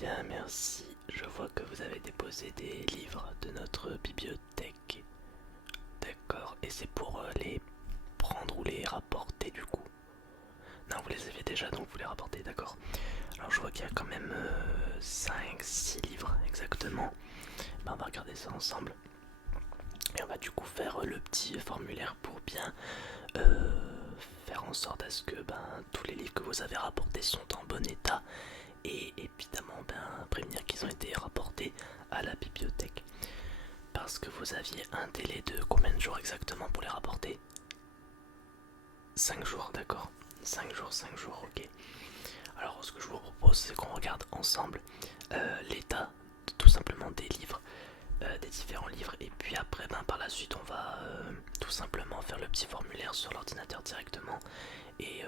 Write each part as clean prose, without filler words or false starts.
bien, merci. Je vois que vous avez déposé des livres de notre bibliothèque. D'accord, et c'est pour les prendre ou les rapporter du coup? Non, vous les aviez déjà donc vous les rapportez, d'accord. Alors je vois qu'il y a quand même 5-6 livres exactement. Ben, on va regarder ça ensemble. Et on va du coup faire le petit formulaire pour bien faire en sorte à ce que tous les livres que vous avez rapportés sont en bon état et évidemment prévenir qu'ils ont été rapportés à la bibliothèque. Parce que vous aviez un délai de combien de jours exactement pour les rapporter? 5 jours, d'accord. 5 jours, ok. Alors ce que je vous propose c'est qu'on regarde ensemble l'état tout simplement des livres, des différents livres, et puis après par la suite on va tout simplement faire le petit formulaire sur l'ordinateur directement. Et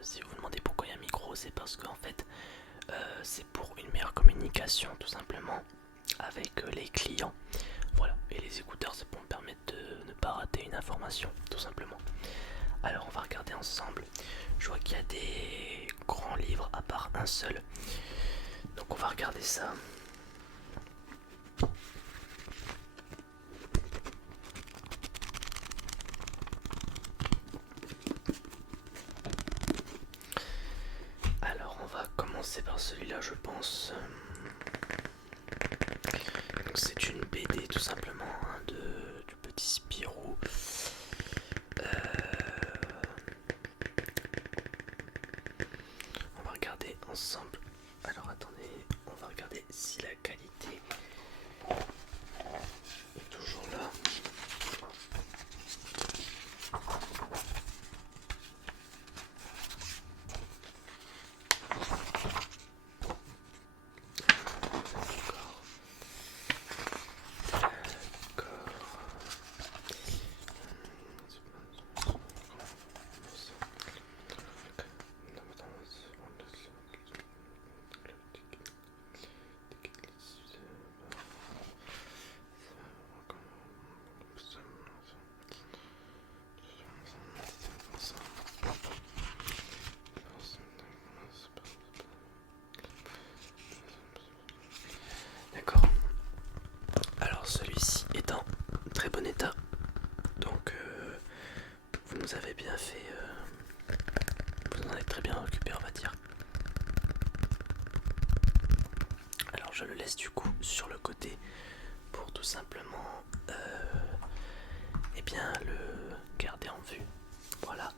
si vous vous demandez pourquoi il y a un micro, c'est parce qu'en fait c'est pour une meilleure communication tout simplement avec les clients. Voilà, et les écouteurs c'est pour me permettre de ne pas rater une information tout simplement. Alors on va regarder ensemble. Je vois qu'il y a des grands livres à part un seul. Donc on va regarder ça. Alors on va commencer par celui-là je pense. Donc c'est une BD tout simplement du petit Spirou. On va regarder ensemble. Alors attendez, on va regarder si la qualité est toujours là. D'accord. Alors celui-ci est en très bon état. Donc vous nous avez bien fait. Vous en avez très bien occupé on va dire. Alors je le laisse du coup sur le côté pour tout simplement le garder en vue. Voilà.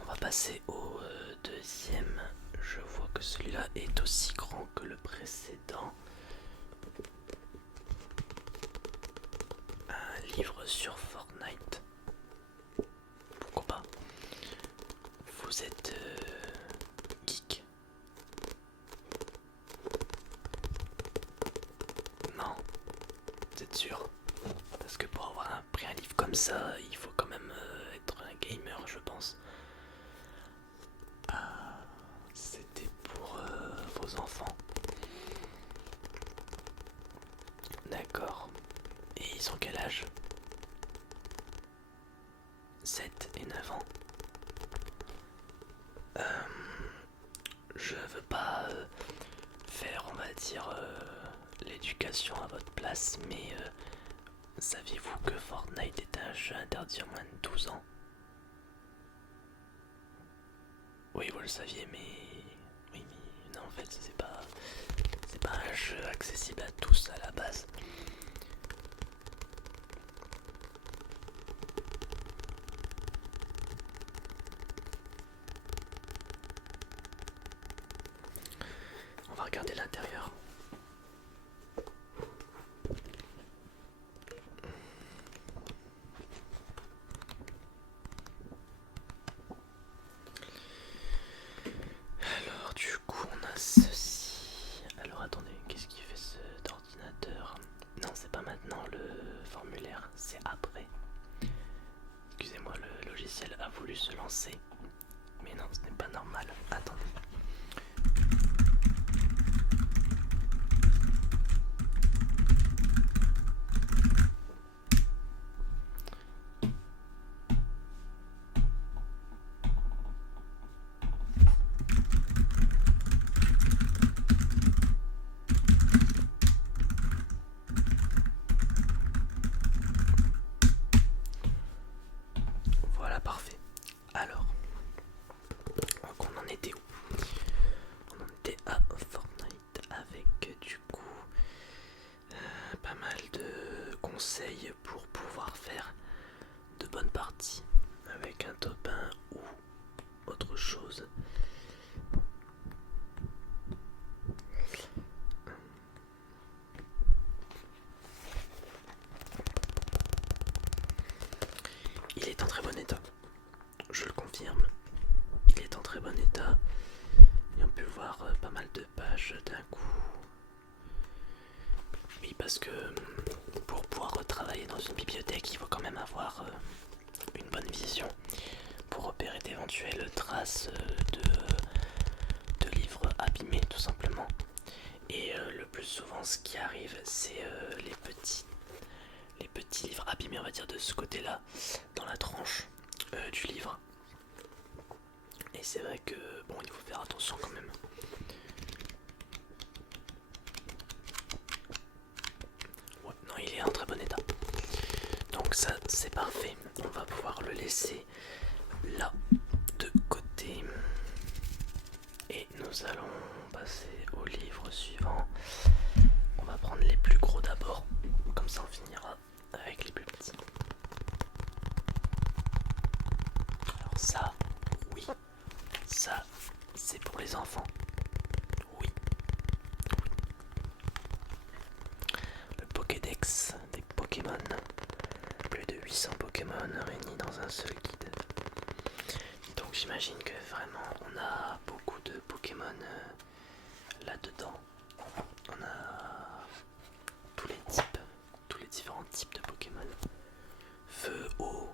On va passer au deuxième. Je vois que celui-là est aussi grand que le précédent. Un livre sur Fortnite. Pourquoi pas? Vous êtes geek? Non, vous êtes sûr? Parce que pour avoir pris un livre comme ça, il faut quand même être un gamer, je pense. Ah, c'était pour vos enfants. D'accord. Et ils ont quel âge? 7 et 9 ans. Je veux pas faire, on va dire, l'éducation à votre place, mais saviez-vous que Fortnite est un jeu interdit à moins de 12 ans? Oui, vous le saviez, mais... Oui, mais non, en fait, c'est pas un jeu accessible à tous à la base. On va regarder l'intérieur. Alors du coup on a ceci. Alors attendez, qu'est-ce qui fait cet ordinateur? Non, c'est pas maintenant le formulaire, c'est après. Excusez-moi, le logiciel a voulu se lancer. Mais non, ce n'est pas normal. Attendez. conseils pour pouvoir faire de bonnes parties avec un top 1 ou autre chose. Il est en très bon état, je le confirme. Il est en très bon état et on peut voir pas mal de pages d'un coup. Oui, parce que pour pouvoir travailler dans une bibliothèque, il faut quand même avoir une bonne vision pour repérer d'éventuelles traces de livres abîmés tout simplement. Et le plus souvent ce qui arrive c'est les petits livres abîmés on va dire de ce côté là dans la tranche du livre. Et c'est vrai que bon il faut faire attention quand même. Ouais, non il est en très bon état. Donc ça c'est parfait. On va pouvoir le laisser là de côté. Et nous allons passer au livre suivant. On va prendre les plus gros d'abord. Comme ça on finira avec les plus petits. Alors ça, oui. Ça, c'est pour les enfants. Oui. Le Pokédex des Pokémon. Plus de 800 Pokémon réunis dans un seul guide. Donc j'imagine que vraiment on a beaucoup de Pokémon là-dedans. On a tous les types, tous les différents types de Pokémon. Feu, eau,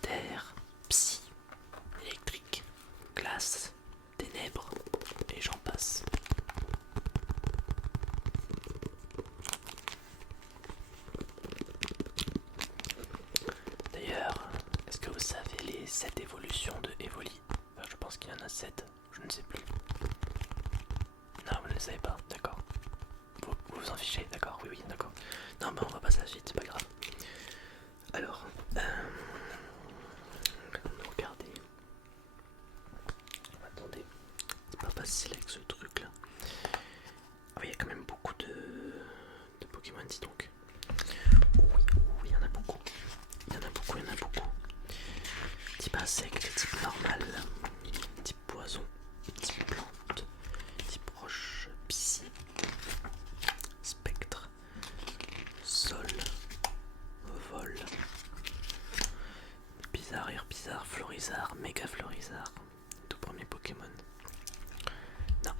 terre, psy, électrique, glace, ténèbres, et j'en passe. D'ailleurs, est-ce que vous savez les 7 évolutions de Evoli? Enfin, je pense qu'il y en a 7, je ne sais plus. Non, vous ne le savez pas, d'accord. Vous vous en fichez, d'accord, oui, d'accord. Non, bah on va passer à la suite, c'est pas grave. Alors, regardez. Attendez, c'est pas facile avec ce truc là. Ah oui, il y a quand même beaucoup de Pokémon, dis donc. Oui, il y en a beaucoup. Il y en a beaucoup. Type insecte, type normal, type poison, type plante, type roche, psy, spectre, sol, vol, bizarre, bizarre, florizard, méga florizard, tout premier Pokémon. Non.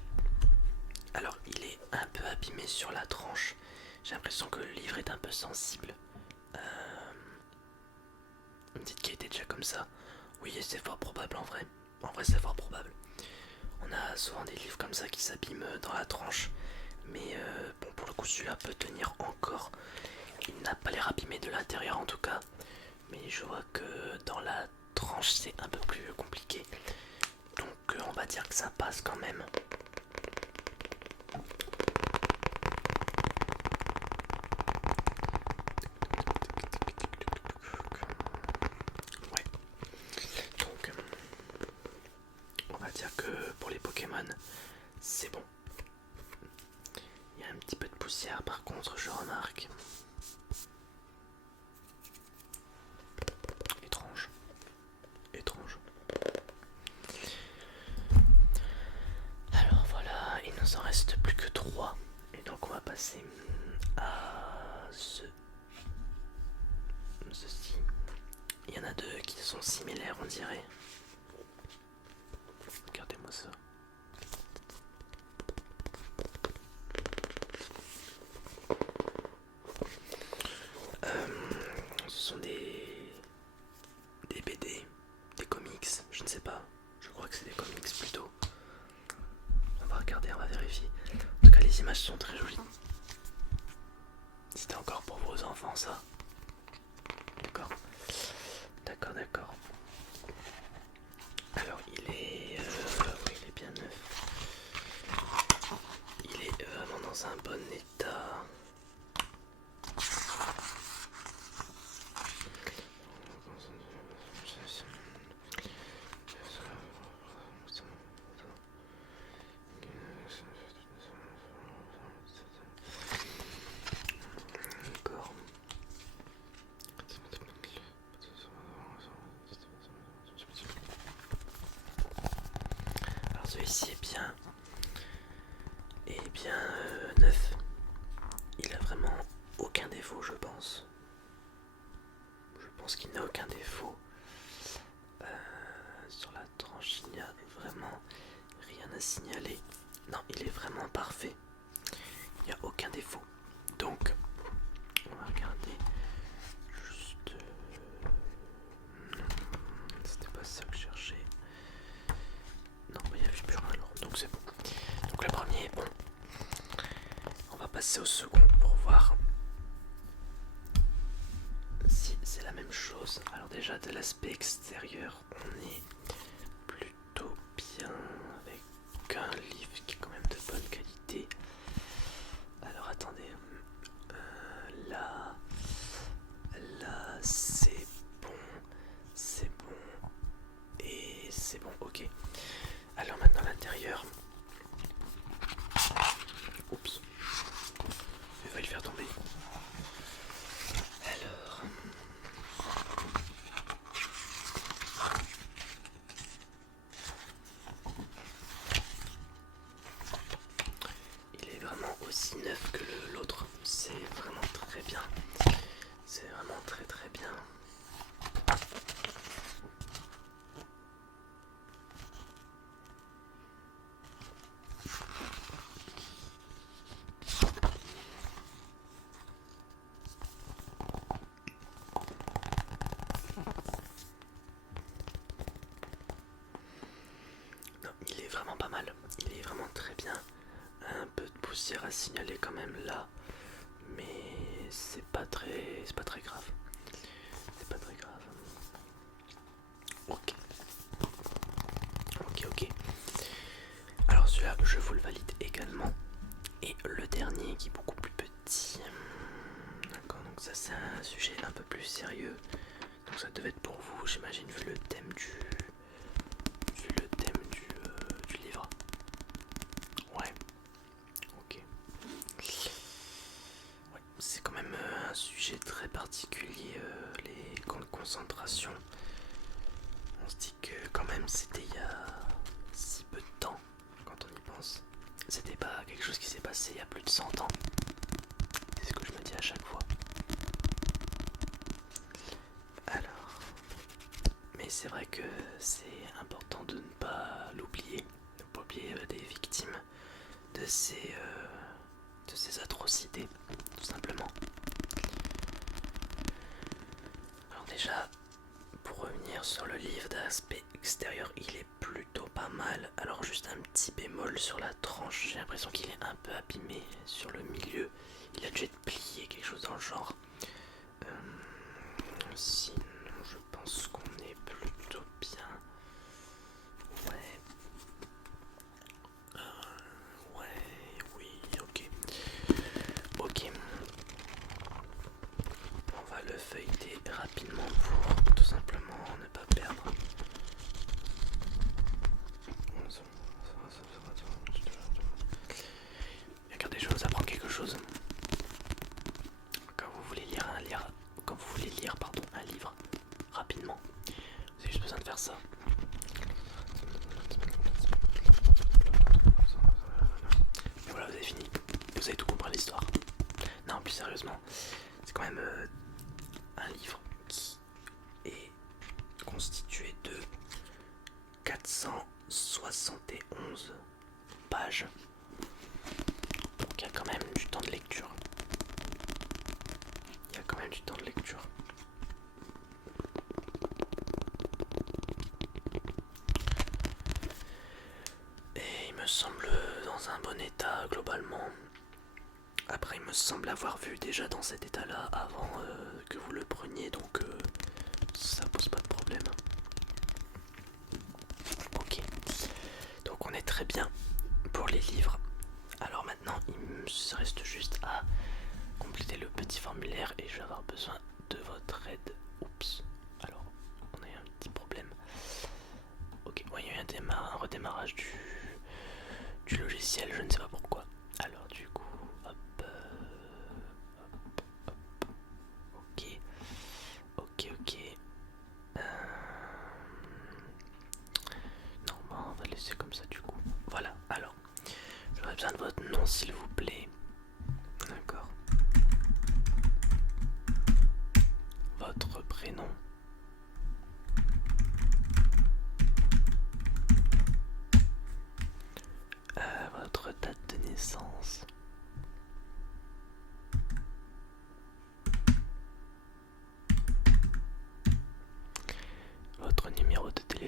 Alors il est un peu abîmé sur la tranche. J'ai l'impression que le livre est un peu sensible. Vous me dites qu'il était déjà comme ça. Oui, c'est fort probable en vrai. En vrai, c'est fort probable. On a souvent des livres comme ça qui s'abîment dans la tranche. Mais bon, pour le coup, celui-là peut tenir encore. Il n'a pas l'air abîmé de l'intérieur en tout cas. Mais je vois que dans la tranche, c'est un peu plus compliqué. Donc, on va dire que ça passe quand même. Ouais. Donc, on va dire que pour les Pokémon, c'est bon. Il y a un petit peu de poussière par contre, je remarque. Étrange. Alors voilà, il nous en reste plus que 3. Et donc on va passer à ceci. Il y en a 2 qui sont similaires on dirait. Regardez-moi ça. Ce sont des BD, des comics, je ne sais pas. Je crois que c'est des comics plutôt. On va regarder, on va vérifier. En tout cas, les images sont très jolies. C'était encore pour vos enfants, ça. D'accord. Alors, il est bien neuf. Il est vraiment dans un bon état. D'accord. défaut, je pense. Je pense qu'il n'a aucun défaut. Sur la tranche, il n'y a vraiment rien à signaler. Non, il est vraiment parfait. Il n'y a aucun défaut. Donc, on va regarder. Juste. C'était pas ça que je cherchais. Non, il n'y avait plus rien alors. Donc c'est bon. Donc le premier est bon. On va passer au second pour voir si c'est la même chose. Alors déjà de l'aspect extérieur, on est plutôt bien avec un livre qui est quand même de bonne qualité. Alors attendez, là c'est bon et c'est bon, ok. Alors maintenant l'intérieur. Oups, il va le faire tomber. Alors, il est vraiment aussi neuf que l'autre. C'est vraiment très bien. C'est vraiment très très bien. Non, il est vraiment pas mal. Il est vraiment très bien. Un peu de poussière à signaler quand même là, mais c'est pas très grave. C'est pas très grave. Ok. Ok. Alors celui-là, je vous le valide également. Et le dernier qui est beaucoup plus petit. D'accord, donc ça c'est un sujet un peu plus sérieux. Donc ça devait être pour vous, j'imagine, vu le thème du livre. Ouais. Ok. Ouais, c'est quand même un sujet très particulier, les camps de concentration. On se dit que quand même c'était il y a si peu de temps quand on y pense. C'était pas quelque chose qui s'est passé il y a plus de 100 ans. C'est ce que je me dis à chaque fois. Alors, mais c'est vrai que c'est important de ne pas l'oublier, de ne pas oublier des victimes de ces atrocités, tout simplement. Alors déjà, pour revenir sur le livre d'aspect extérieur, il est plutôt pas mal. Alors juste un petit bémol sur la tranche, j'ai l'impression qu'il est un peu abîmé sur le milieu. Il a dû être plié, quelque chose dans le genre. Sinon, je pense qu'on est plutôt bien. Ouais. Oui, ok. Ok. On va le feuilleter rapidement pour tout simplement ne pas perdre. Regardez, je vais vous apprendre quelque chose. Quand vous voulez lire un livre, un livre rapidement, vous avez juste besoin de faire ça. Et voilà, vous avez fini. Vous avez tout compris l'histoire. Non, plus sérieusement, c'est quand même un livre qui est constitué de 471 pages. Donc il y a quand même du temps de lecture. Et il me semble dans un bon état globalement. Après, il me semble avoir vu déjà dans cet état-là avant que vous le preniez, donc ça pose pas de problème. Ok, donc on est très bien pour les livres. Alors maintenant, il me reste juste à compléter le petit formulaire et je vais avoir besoin de votre aide. Oups, alors on a eu un petit problème. Ok, ouais, il y a eu un redémarrage du logiciel, je ne sais pas pourquoi. Alors du coup, hop, ok. Non, bah, on va laisser comme ça du coup. Voilà, alors, j'aurais besoin de votre nom s'il vous plaît. D'accord.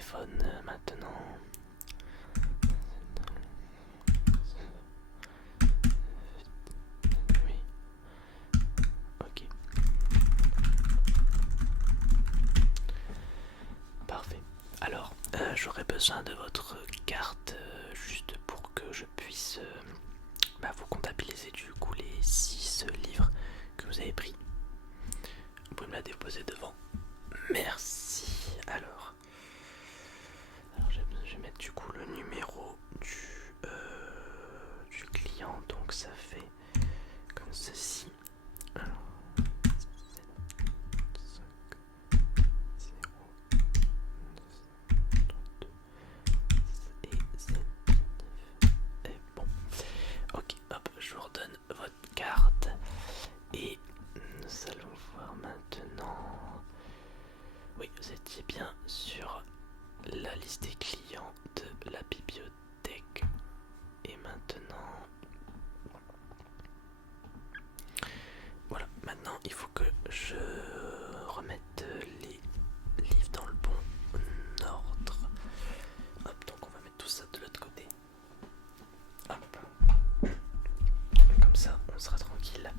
téléphone maintenant. Oui. Ok. Parfait. Alors, j'aurais besoin de votre carte juste pour que je puisse vous comptabiliser du coup les 6 livres que vous avez pris. Vous pouvez me la déposer devant. Merci. Alors je vais mettre du coup le numéro du client. Donc ça fait comme ceci. Alors, 7, 5, 0, 9, 2, et 7, 9. Et bon. Ok, hop, je vous redonne votre carte. Et nous allons voir maintenant. Oui, vous étiez bien sur la liste des clients de la bibliothèque. Et maintenant, voilà, maintenant il faut que je remette les livres dans le bon ordre. Hop, donc on va mettre tout ça de l'autre côté. Hop, comme ça on sera tranquille.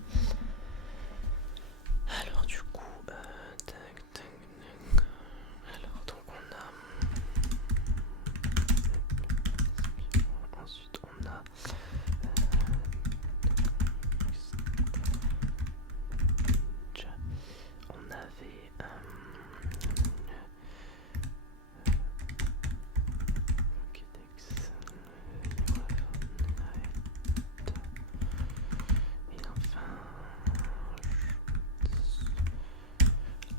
Alors du coup, tac, tac, tac. Alors donc on a. Ensuite on a. On avait. Et enfin.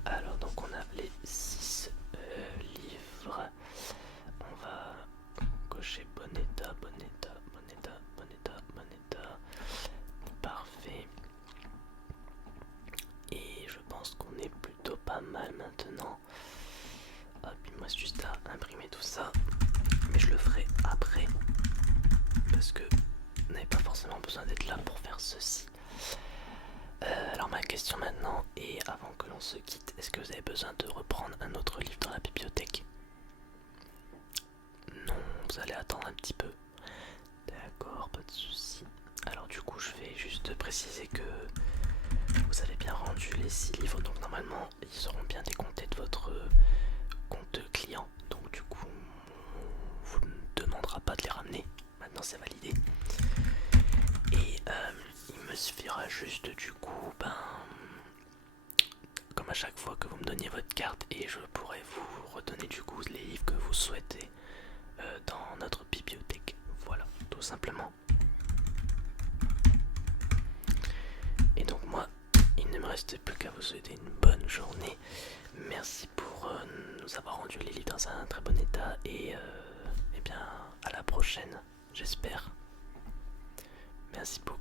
Alors donc on a les 6 livres. On va cocher bon état, bon état, bon état, bon état, bon état. Parfait. Et je pense qu'on est plutôt pas mal maintenant. Hop, il me reste juste à imprimer tout ça. Mais je le ferai après. Parce que vous n'avez pas forcément besoin d'être là pour faire ceci. Alors ma question maintenant, et avant que l'on se quitte, est-ce que vous avez besoin de reprendre un autre livre dans la bibliothèque? Non, vous allez attendre un petit peu. D'accord, pas de souci. Alors du coup, je vais juste préciser que vous avez bien rendu les 6 livres, donc normalement, ils seront bien décomptés de votre compte client. Donc du coup, on vous ne demandera pas de les ramener. Maintenant, c'est validé. Et il me suffira juste du coup, comme à chaque fois que vous me donniez votre carte, et je pourrai vous redonner du coup les livres que vous souhaitez dans notre bibliothèque. Voilà, tout simplement. Et donc moi, il ne me reste plus qu'à vous souhaiter une bonne journée. Merci pour nous avoir rendu les livres dans un très bon état, et bien à la prochaine, j'espère. Merci beaucoup.